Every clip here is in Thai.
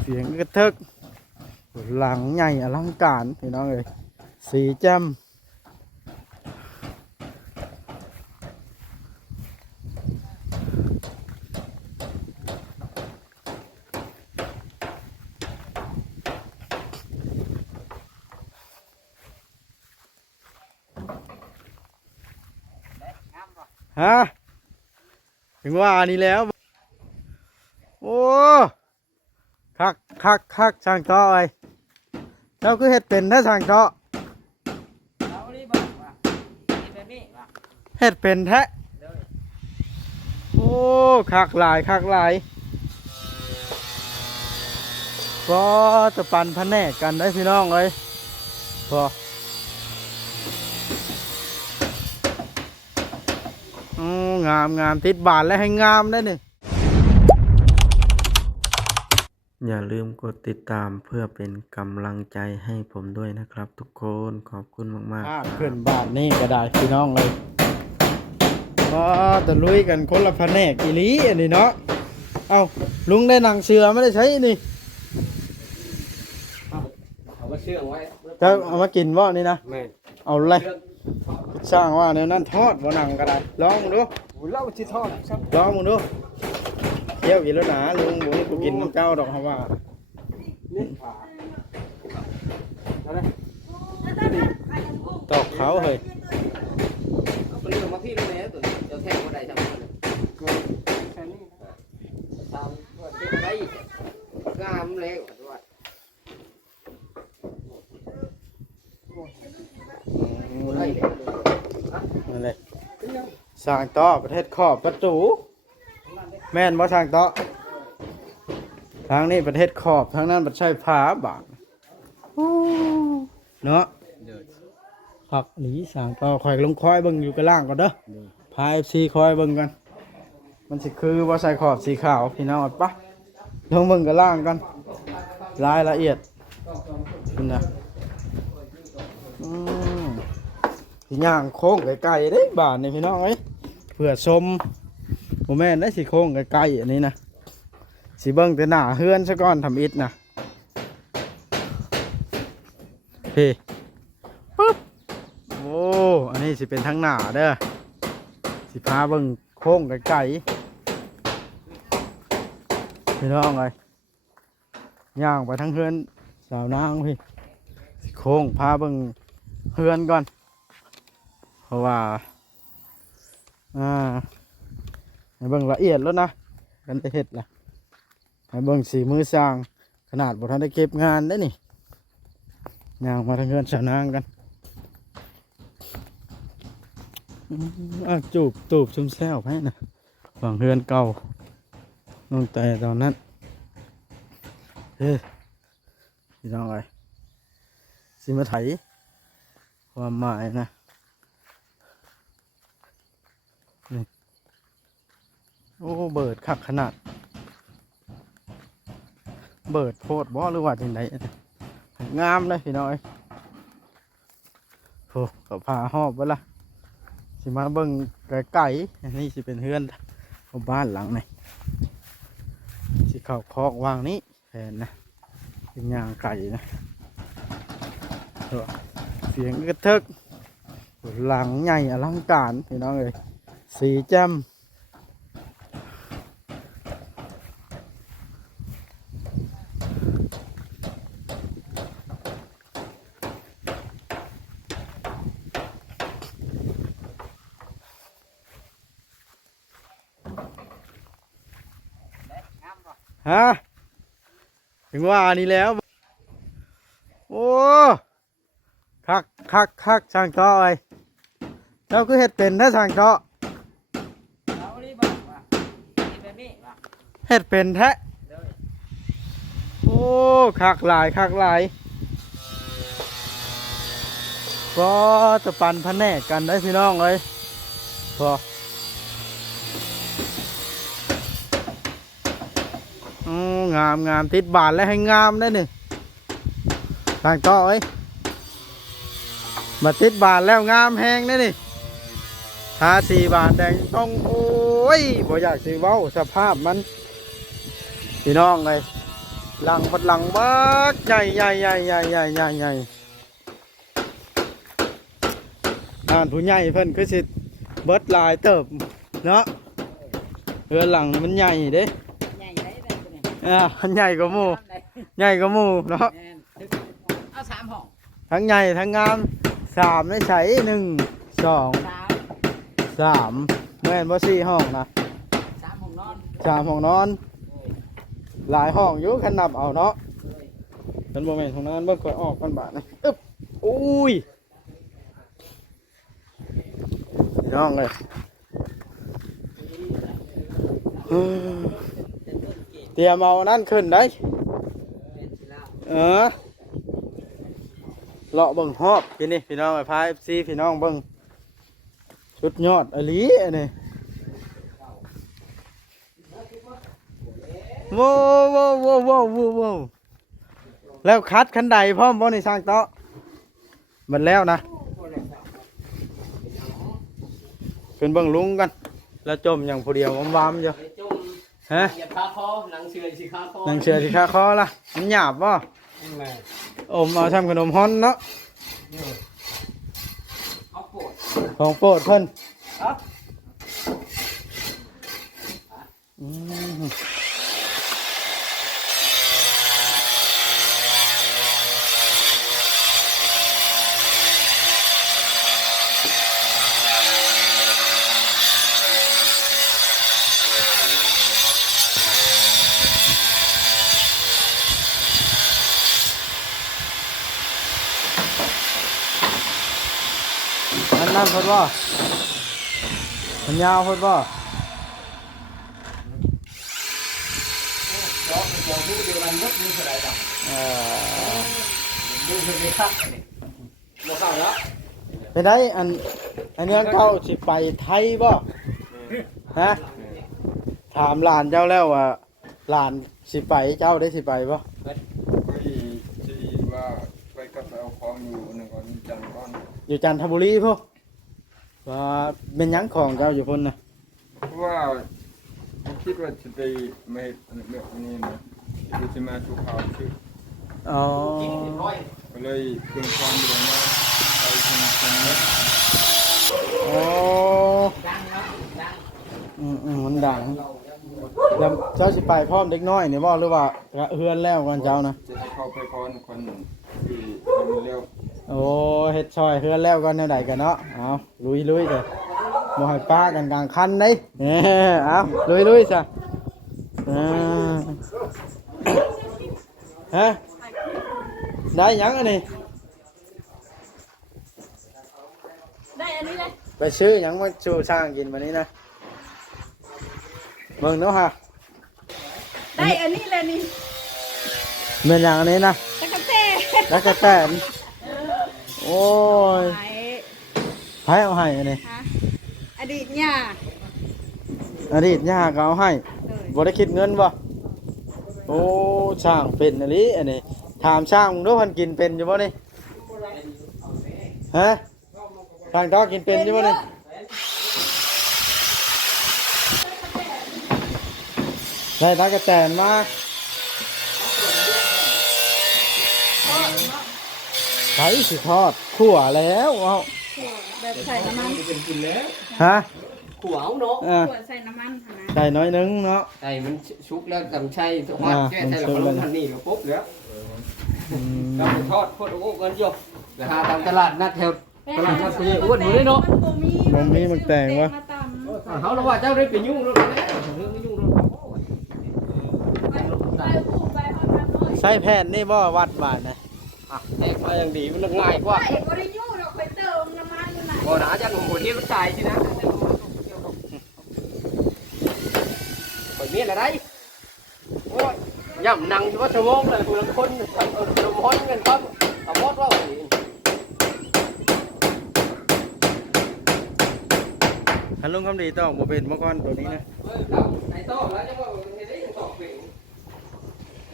เสียงกระทึกหลังใหญ่อลังการพี่น้องเลยสีแจ่มฮะถึงว่านี่แล้วโอ้คักช่างเจาะไอ้เจ้าคือเห็ดเป็นถ้าช่างเจาะเห็ดเป็นแท้โอ้คักหลายก็จะปั่นพะแนกกันได้พี่น้องเลยพองามติดบาทและให้งามได้หนึ่งอย่าลืมกดติดตามเพื่อเป็นกำลังใจให้ผมด้วยนะครับทุกคนขอบคุณมากๆขึ้นบาทนี่ก็ได้พี่น้องเลยก็จะลุยกันคนละแผนกอีหลีอันนี้เนาะเอาลุงได้หนังเสือไม่ได้ใช้นี่เอามาเชื่องไว้จะเอามากินว่านี่นะเอาเลยสร้างว่าเนี่ยนั่นทอดว่าหนังก็ได้ลองดูเล่าชิทอดลองดูเที่ยวกินแล้วนะลุงบุ้งกูกินเจ้าดอกฮะว่านี่ผ่าอะไรตอกเขาเฮ้ยเอาเรื่องมาพี่รู้ไหมตัวเจ้าแท่งว่าใดทำอะไรก็แค่นี้ทำว่าเก็บไว้งามเลยว่านั่นเลยสร้างต่อประเทศขอบประตูแม่นบ่สร้างต่อทางนี้ประเทศขอบทางนั้นประเทศผาบางเนาะผักหนีสร้างต่อคอยลงคอยเบิ่งอยู่กับล่างก่อนเด้อพา FC คอยเบิ่งกันมันสิคือว่าใส่ขอบสีขาวพี่น้องปะลงเบิ่งกับล่างกันรายละเอียดคุณนะสีย่างโค้งไก่ๆได้บาทนี่พี่น้องเอ้ยเผื่อชมผมแม่นได้สีโค้งไก่ๆอันนี้นะสีเบิ้งแต่หน้าเฮือนซะก่อนทำอิฐนะเฮ้ปึ๊บโอ้อันนี้สิเป็นทั้งหน้าเด้อสิพาเบิ้งโค้งไก่ๆพี่น้องเลยย่างไปทั้งเฮือนสาวนางพี่สิโค้งพาเบิ้งเฮือนก่อนเพราะว่าให้เบิ่งละเอียดแล้วนะกันจะเห็ดล่ะให้เบิ่งสีมือสร้างขนาดบ่ทันได้เก็บงานได้นี่ย่างมาทางเฮือนสาวนางกันจูบตูบชุ่มแซวให้นะฝั่งเฮือนเก่าน้องแต่ตอนนั้นพี่น้องเอ้ยสิมาไถความหมายนะโอ้เบิดขักขนาดเบิดโพดบ่หรือว่าจังไดงามเลยพี่น้อยโอ้ก็พาหอบไว้ละสิมาเบิ่งไก่อันนี้สิเป็นเฮือนของบ้านหลังไหนสิเข้าคอกวางนี้แทนนะเป็นย่างไก่นะเสียงกระทึกหลังใหญ่อลังการพี่น้องเลยสีแจ่มฮะถึงว่านี่แล้วโอ้คักช่างเจาะไอ้เจ้าคือเห็ดเป็นถ้าช่างเจาะเห็ดเป็นแท้โอ้คักหลายก็จะปั่นพะแนกกันได้พี่น้องเลยพองามติดบาทและให้งามได้หนึ่งทางต่อไอ้มาติดบาทแล้วงามแหงได้นี่ทาสีบาทแดงต้องโอ้ยบ่อยากสิเว้าสภาพมันพี่น้องเลย หลังบัดหลังบักใหญ่ใหญ่ใหญ่ใหญ่ใหญ่ใหญ่ใหญ่ผู้ใหญ่เพิ่นคือสิเบิดหลายเติบเนาะเรือนหลังมันใหญ่เด้ ใหญ่ได้แบบนี้ มันใหญ่กว่าหมู่ใหญ่กว่าหมู่เนาะ เอา3ห้อง ทั้งใหญ่ทั้งงามสามไม่ใช่1 2 3 3แม่นบ่4ห้องนะ 3ห้องนอน 3ห้องนอนหลายห้องอยู่คันนับเอาเนาะมันบ่แม่นห้องนั้นเบิ่งค่อยออกกันบาดนะอึ๊บอุ้ยพี่น้องเลยเตรียมเอานั่นขึ้นได้เลาะเบิ่งฮอบกินนี่พี่น้องไอ้พาย FC พี่น้องเบิ่งชุดยอดอลีอันนี้โว้โว้โว้โว้โว้โว้แล้วคัดคันใดพร้อมบ่ในช่างเตาะมันแล้วนะขึ้นเบิ่งลุงกันแล้วจมอย่างผู้เดียววามๆอยู่ฮะ อย่าพาคอหนังเชือสิคาคอ นังเชื่อที่ข้าคอละมันหยาบบ่อมเอาทำขนมฮ้อนเนาะ เอาปวด ของโปรดเพิ่นอืมนั่นเพิ่นบ่มันยาวเพิ่นบ่ จอกจอกดูเดี๋ยวมันมุดมือเท่าไหร่จ้ะ ดูเห็นไหมครับบ่เข้าแล้ว ไปได้อันนี้เจ้าสิไปไทยบ่ฮะถามหลานเจ้าแล้วว่าหลานสิไปเจ้าได้สิไปบ่ ก็ที่ว่าไปกับเอาของอยู่หนึ่งก่อนจันทร์ก่อน อยู่จันทบุรีพวกว่าเป็นหยังของเจ้าอยู่พุ่นน่ะ เพราะว่าผมคิดว่าจะไปไม่แบบนี้นะจะมาถูกข่าวคือ อ๋อ กินร้อย ก็เลยเพิ่งความอยู่มาไปทำนัด โอ้ ดังครับดัง มันดังแล้วเจ้าสิไปพร้อมเด็กน้อยนี่บ่หรือว่าเฮือนแล้วก่อนเจ้านะ จะให้เข้าไปพรคนที่ทำเร็ว โอ้เฮ็ดซอยเฮือนแล้วก่อนแนวใดกันเนาะเอาลุยเด้อบ่ให้ป้ากันกลางคันเด้เอาลุยซะฮะได้หยังอันนี้ ได้อันนี้เลย ไปซื้อหยังมาชูสร้างกินวันนี้นะเบิ่งเนาะฮะ ได้อันนี้เลยนี่ เม่นอย่างอันนี้นะ ตะกะแต แล้วก็แตนโอ้ย ไหน ไผเอาให้อันนี้ ฮะอดีตย่า อดีตย่าก็เอาให้ เลย บ่ได้คิดเงินบ่โอ้ช่างเป็นอันนี้อันนี้ถามช่างมึงดูเพิ่นกินเป็นอยู่บ่นี่ฮะทางตอกินเป็นอยู่บ่นี่ได้ตากระแตนมาไข่สิทอดขั่วแล้วเอา แบบใส่น้ำมัน เป็นกินแล้ว ฮะ ขวาวเนาะ ขวดใส่น้ำมันค่ะนะ ใส่น้อยนึงเนาะ ไอ้มันชุกแล้วกำชัยทอดแค่ใช่แล้วมันทันนี่ก็ปุ๊บแล้วก็ไปทอดโคตรโอ้เงินโยกไปหาตามตลาดนัดแถวตลาดนัดตัวอ้วนอยู่เลยเนาะ มันมีมันแต่งวะ มาตำ เขาเราว่าเจ้าได้ไปยุ่งแล้วนะเรื่องไม่ยุ่งแล้ว ไปผูกไปเอาไปหน่อย ใส่แผ่นนี่บ่วัดบาทนะ แตกมาอย่างดีมันง่ายกว่า ไปบริยูเราไปเติมน้ำมันอยู่ไหน บ่หนาจังโหดที่มันตายสินะคนนี้อะไรโอ้ยย่ำนังว่าชั่วโมงเลยคนละคนลมฮ้อนกันครับเอาหมดว่า ฮัลโหลคำดีต้องบ่เป็นมาก่อนตัวนี้นะ ไหนต้องแล้วจะว่าเห็นได้ยังตอกเป็น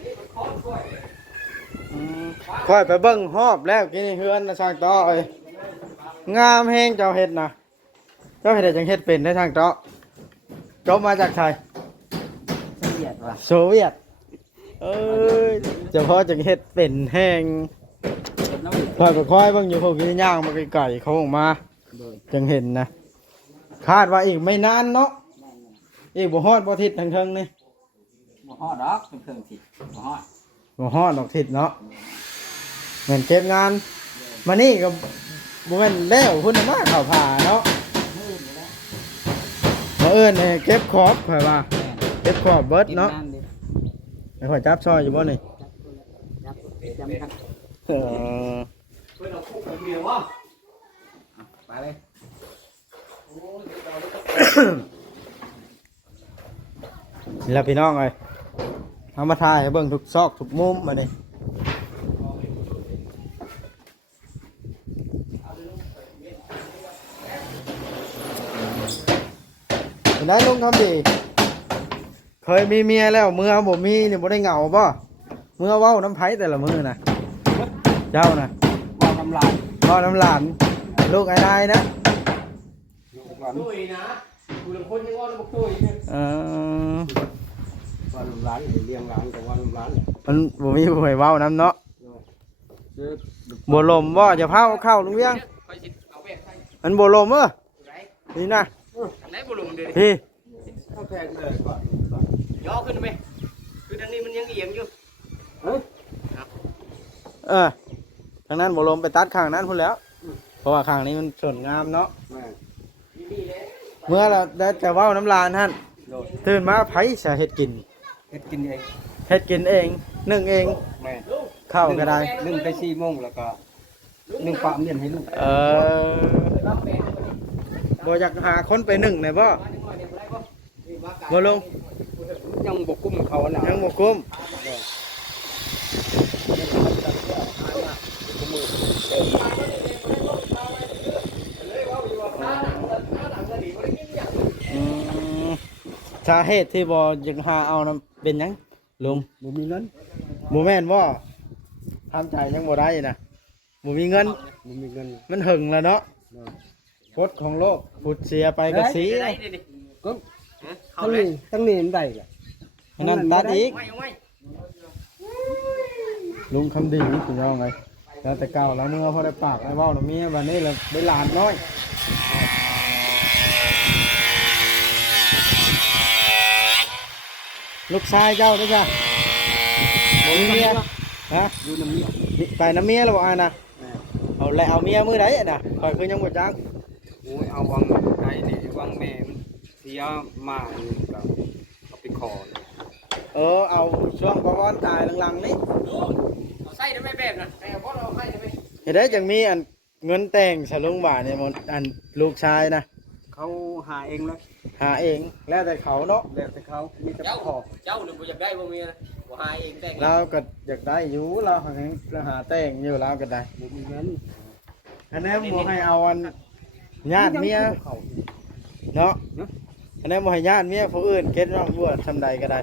นี่มันคอนกล้วย ค่อยไปเบิ่งฮอบแล้วกินเฮือนนะช่างต่อเอ้ยงามแฮงเจ้าเฮ็ดนะเจ้าเฮ็ดได้จังเฮ็ดเป็นได้ช่างต่อจบมาจากไทย เสียดว่ะ โซเวียต เอ้ยเฉพาะจังเฮ็ดเป็นแห้ง น้ำ ค่อยก็ค่อยเบิ่งอยู่พวกนี้ย่างมาไกลๆเขาออกมา โดย จังเห็นนะคาดว่าอีกไม่นานเนาะอีกบ่ฮอดบ่ทิศทางเทิงนี่ บ่ฮอดดอกเป็นเครื่องสิบ่ฮอด บ่ฮอดดอกทิศเนาะเหมือนเก็บงานมานี่ก็บ่แม่นแล้วพุ่นน่ะมาเข้าผ่าเนาะ มืดอยู่แล้ว มาเอิ้นให้เก็บขอบข่อยว่าเก็บขอบเบิดเนาะ กิงดิ ให้ข่อยจับซอยอยู่บ่นี่ จับจำครับ เออ เพื่อนเราคู่กับเมียวะไปเลย นี่ล่ะพี่น้องเอ้ยเอามาถ่ายให้เบิ่งทุกซอกทุกมุมมานี่เป็นไงลุงทำดี เคยมีเมียแล้วเมื่อบ่มีนี่บ่ได้เหงาบ่เมื่อเว้าน้ำไผแต่ละมื้อน่ะเจ้าน่ะ ว่าทำลาย เว้าน้ำหลานลูกไอ้นายนะ ตุ้ยนะกูเป็นคนที่ว่าลูกตุ้ย เออ ว่าลูกหลานเลี้ยงหลานกับว่าลูกหลาน มันบ่มีผู้ให้เว้าน้ำเนาะ เจ็บ บ่ลมบ่จะพาเข้าลุงเวียง ไปสิเอาแบบใส่ มันบ่ลมเอ้อ ไร นี่นะ ทำไหนบุลุงเดี๋ยว พี่ เข้าแทงเลยก่อนย่อขึ้นไหมคือทางนี้มันยังเอียงอยู่ เออทางนั้นบ่ลมไปตัดข้างนั้นพุ่นแล้ว เพราะว่าข้างนี้มันส่วนงามเนาะ แม่ เมื่อเราได้จะเว้าน้ำลานท่าน โดด ตื่นมาไผสิเฮ็ดกิน เฮ็ดกินเอง เฮ็ดกินเองนึ่งเอง แม่ ข้าวก็ได้ นึ่งไป4 โมงแล้วก็นึ่งปลาเมียนให้ลูก เออบ่อยากหาคนไปนึ่งได้บ่บ่ลง ยังบกกุ้มเขาน่ะ ยังบ่คุ้มอืมสาเหตุที่บ่อยากหาเอานํเป็นหยังลุง บ่มีเงิน บ่แม่นว่าทำใจยังบ่ได้นะบ่มีเงิน บ่มีเงิน มันหึงแล้วเนาะกฎของโลกผุดเสียไปก็สี ก็ตั้งนี้มันได้แหละ อันนั้นตัดอีก ไม่เอาไว้ ลุงคำดีนี่พี่น้องไงแล้วแต่เก่าแล้วเมื่อพอได้ปากไอ้เว้าน่ะเมียวันนี้เราได้หลานน้อยลูกชายเจ้าด้วยจ้ะบ่มีเมียฮะ อยู่น้ำนี้ ไปน้ำเมียแล้วบ่อ่านะเอาแล้วเอาเมียมื้อใดอะน่ะข่อยคือยังบ่จัก โอ้ยเอาวังไก่นี่วังแม่มันเสียมาอยู่ก็เอาไปขอเลย เอาช่วงประวันตายหลังๆนี่ เอาใส่ได้ไหมแบบน่ะแต่บ่เอาใส่ได้ไหม เห็นได้จังมีอันเงินแต่งฉลุงบ่าเนี่ยมันอันลูกชายนะ เขาหาเองเลย หาเองแล้วแต่เขาเนาะ แล้วแต่เขามีแต่ขอเจ้าหนึ่งบ่อยากได้บ่มีนะบ่หาเองแต่ง เราก็อยากได้อยู่เราหาแต่งอยู่เราก็ได้ บ่มีเงิน อันนี้บ่ให้เอาอันญาติเมียเนาะอันนี้บ่ให้ญาติเมียผู้อื่นเก็ดน้องบวชทำใดก็ได้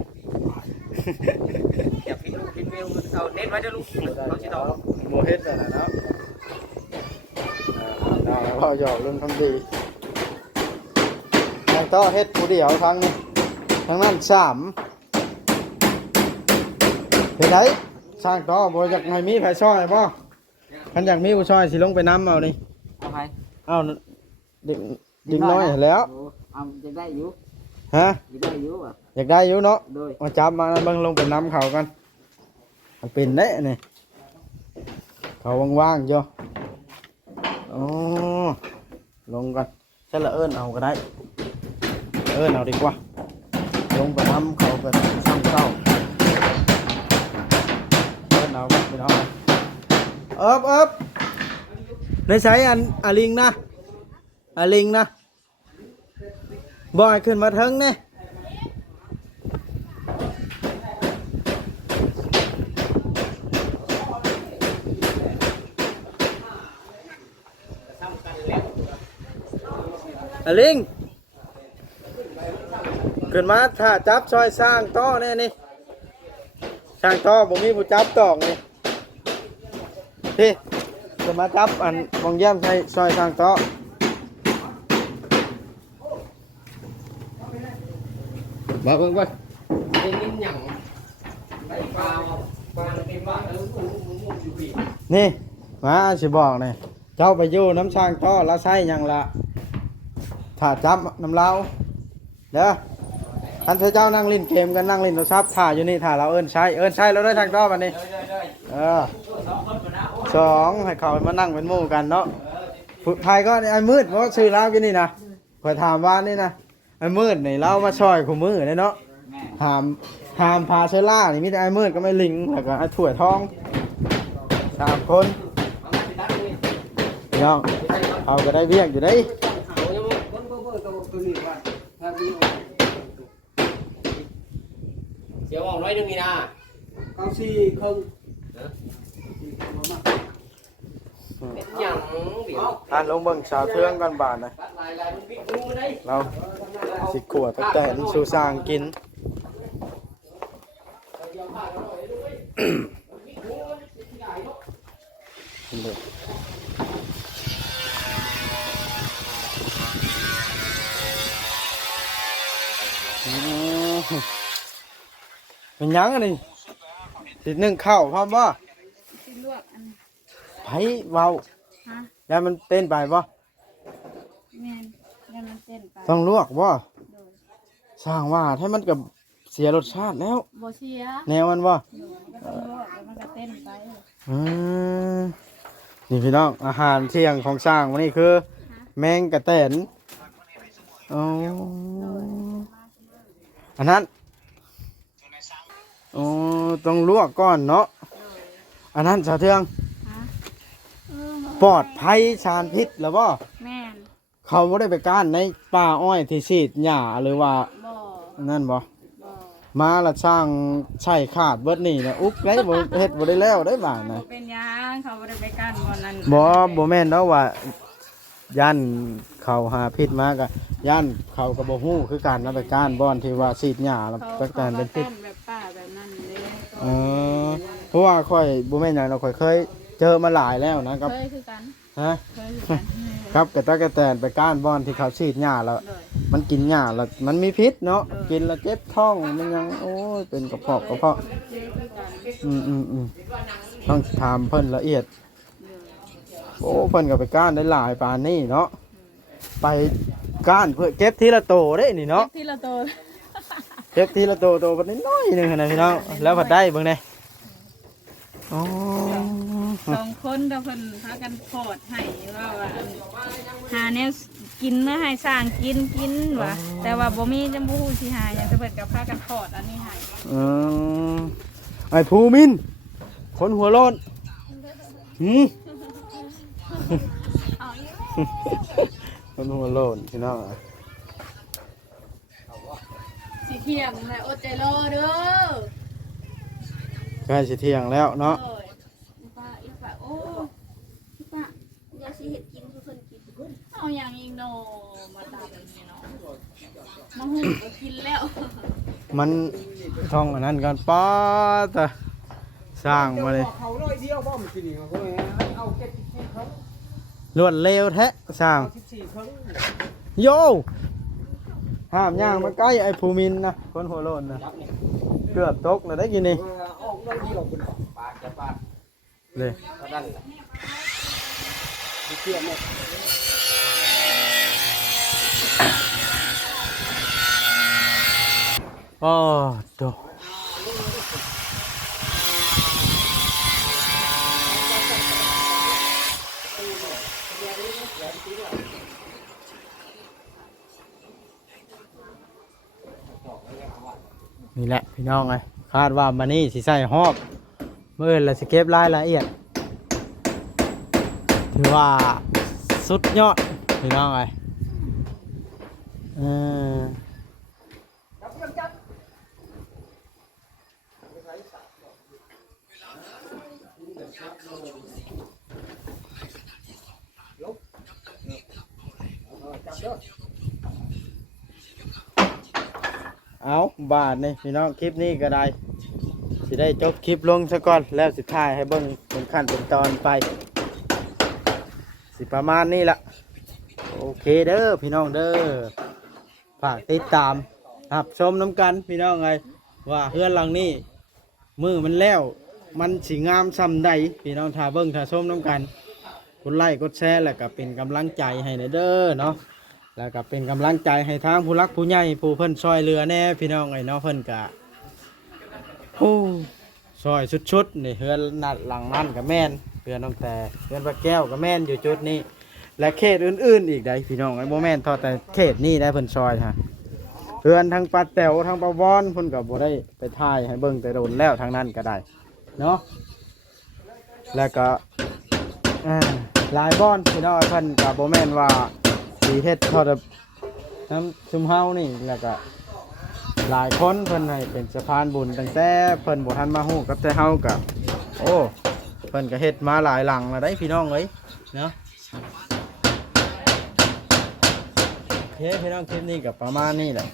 อยากพิมพ์ลูกพิมพ์เมลเอาเน็ตไว้เด้อลูกเขาสิตอบ บ่เฮ็ดนั่นน่ะเนาะเอาแล้วก็หยอกลุงทำดีทางต่อเฮ็ดผู้เดียวทางนี้ทางนั้น3เฮ็ดได้สร้างต่อบ่อยากให้มีไผช่วยบ่คันอยากมีผู้ช่วยสิลงไปน้ำเอานี่ เอาไป เอาเด็กน้อยแล้ว เอาจะได้อยู่ ฮะ จะได้อยู่อ่ะ อยากได้อยู่เนาะ โดย มาจับมาเบิ่งลงไปน้ำเขากันมันเป็นเด้นี่เขาว่างๆจ้ะอ๋อลงกันใช่ละเอิ้นเอาก็ได้เอิ้นเอาดีกว่าลงไปน้ำเขากันซ้ำเศร้าเอิ้นเอาไปเอาเอิบในใช้อันอาลิงนะอาลิงนะบ่อยขึ้นมาเทิงเนี่ยอาลิงขึ้นมาถ้าจับซอยสร้างต่อเนี่ยนี่สร้างต่อผมมีผู้จับตอกนี่พี่ขึ้นมาจับอันมองเยี่ยมใช้ซอยสร้างต่อมาเบิ่งไป เป็นนินหยังได้ปลา นี่มาสิบอกนี่เจ้าไปอยู่น้ำช่างต่อแล้วใช้หยังละถ้าจับน้ำเราเด้อท่านเจ้านั่งเล่นเกมกันนั่งเล่นโทรศัพท์ถ่ายอยู่นี่ถ่ายเราเอิ้นใช้แล้วได้ทางต่อบัดนี้สองให้เขามานั่งเป็นหมู่กันเนาะไทยก็ไอ้มืดเพราะชื่อเราอยู่นี่นะขอถามว่านี่นะไอ้มืดนี่เรามาช่อยคู่มือเนาะถามพาเชล่านี่มีแต่ไอ้มืดก็ไม่ลิงแล้วก็ไอ้ถั่วทอง3 คนน้องเอาก็ได้เวียกอยู่ได้เดี๋ยวออกน้อยนึงนี่นะ เอาสี่ครึ่ง เป็นหยังเดี๋ยว ท่านลงเบิ่งสาวเทืองกันบาทนะ ตัดลายมันวิ่งรู้ได้ เราสิขวดตั้งแต่นี่ชูสร้างกินเป็นหยังอันนี้สินึ่งข้าวพร้อมบ่ สิลวกอัน ไผเว้า ฮะ แล้วมันเต้นไปบ่ แม่นแล้วมันเต้นไป ต้องลวกบ่ โดย สร้างว่าให้มันกับเสียรสชาติแล้ว บ่เสีย แนวมันบ่ โดยก็ต้องลวกแล้วมันก็เต้นไป อืมนี่พี่น้องอาหารเที่ยงของสร้างวันนี้คือ แมงกระแตนอ๋ออันนั้นอ๋อต้องลวกก่อนเนาะอันนั้นสาวเทือง ฮะเออ ปลอดภัยชาญพิษแล้วบ่ แม่น เขาบ่ได้ไปก้านในป่าอ้อยที่ฉีดหญ้าหรือว่า บ่ นั่นบ่ บ่ มาละช่างใช่ขาดเบิดนี่นะอุ๊บได้บ่เฮ็ดบ่ได้แล้วได้บาดนะ บ่เป็นหยังเขาบ่ได้ไปกั้นบ่นั้น บ่แม่นเนาะว่าย่านเขาหาพิษมาก็ย่านเขาก็บ่ฮู้คือการนำไปก้านบ่อนที่ว่าฉีดหญ้าแล้ว เขา ตั้งแต่เป็นพิษ กั้นแบบป้าแบบนั้นเลย เออเพราะว่าค่อยบ่แม่นหยังเราค่อยเคยเจอมาหลายแล้วนะครับ เคยคือกัน ฮะ เคยคือกัน ครับกระตากระแตนไปก้านบ่อนที่เขาฉีดหญ้าแล้ว เลย มันกินหญ้าแล้วมันมีพิษเนาะ เออ กินแล้วเจ็บท้องมันยังโอ้ยเป็นกระเพาะเคยคือกัน ต้องถามเพิ่นละเอียด โอ้เพิ่นก็ไปก้านได้หลายปานนี้เนาะไปก้านเพื่อเก็บทีละโตได้นี่เนาะ ที่ละตัว เก็บทีละโตบัดน้อยๆหนึงนะพี่น้องแล้วผัดได้เบิ่งได้อ๋อ สองคนก็เพิ่นพากันโพดให้ว่าหาแนวกินมาให้สร้างกินว่ะแต่ว่าบ่มีจำบ่ฮู้สิหาหยังแต่เพิ่นก็พากันโพดอันนี้ให้ อืมไอ้ภูมินคนหัวโลนหืม เอาอีก คนหัวโลนพี่น้อง สิเที่ยงแหละอดใจรอเด้อ ใกล้สิเที่ยงแล้วเนาะ โอ้ยอีป้าโอ้อีป้าอย่าสิเฮ็ดกินคือเพิ่นกินเอาหยังอีกเนาะมาตามนี่เนาะมาฮู้ก็กินแล้ว มันท่องอันนั้นกันป้าตะสร้างมาเลย เขาร้อยเดียวบ่มันสินี่เขาก็เลยเอา74ครึ่ง รวดเร็วแท้สร้าง เอา14ครึ่ง โยห้ามย่างมาใกล้ไอ้ภูมินนะคนหัวโลนนะเกือบตกนะได้กินนี่ ออกร้อยเดียวเป็น ปาดจะปาด เลย เท่านั้นแหละ เทียมหมด อ๋อโตนี่แหละพี่น้องไงคาดว่ามันนี่สิใส่หอบเมื่อละสเก็บรายละเอียดถือว่าสุดยอดพี่น้องไงเออเอาบาทนี่พี่น้องคลิปนี้ก็ได้สิได้จบคลิปลงซะก่อนแล้วสิถ่ายให้เบิ่งเป็นขั้นเป็นตอนไปสิประมาณนี้ละโอเคเด้อพี่น้องเด้อฝากติดตามรับชมน้ำกันพี่น้องไงว่าเฮือนหลังนี้มือมันแล้ว มันสิงามส่ำใดพี่น้องถ้าเบิ่งถ้าชมน้ำกันกดไลค์กดแชร์แล้วก็เป็นกำลังใจให้เด้อเนาะแล้วก็เป็นกำลังใจให้ทางผู้รักผู้ใหญ่ผู้เพิ่นช่วยเหลือแน่พี่น้องไอ้เนาะเพิ่นก็โอ้ช่วยชุดๆนี่เฮือนนัดหลังนั้นก็แม่นเฮือนน้องแต่เฮือนพระแก้วก็แม่นอยู่จุดนี้และเขตอื่นๆอีกได้พี่น้องไอ้บ่แม่นเท่าแต่เขตนี้ได้เพิ่นช่วยฮะเฮือนทางปัดแต๋วทางปะวอนเพิ่นก็บ่ได้ไปถ่ายให้เบิ่งแต่โดนแล้วทางนั้นก็ได้เนาะแล้วก็หลายบ่อนพี่น้องเพิ่นก็บ่แม่นว่าสิเฮ็ดเท่าแต่น้ำซุมเฮานี่แล้วก็หลายคนเพิ่นให้เป็นสะพานบุญตั้งแต่เพิ่นบ่ทันมาฮู้กับแต่เฮาก็โอ้เพิ่นก็เฮ็ดมาหลายหลังแล้วได้พี่น้องเอ้ยเนาะโอเคพี่น้องคลิปนี้ก็ประมาณนี้แหละ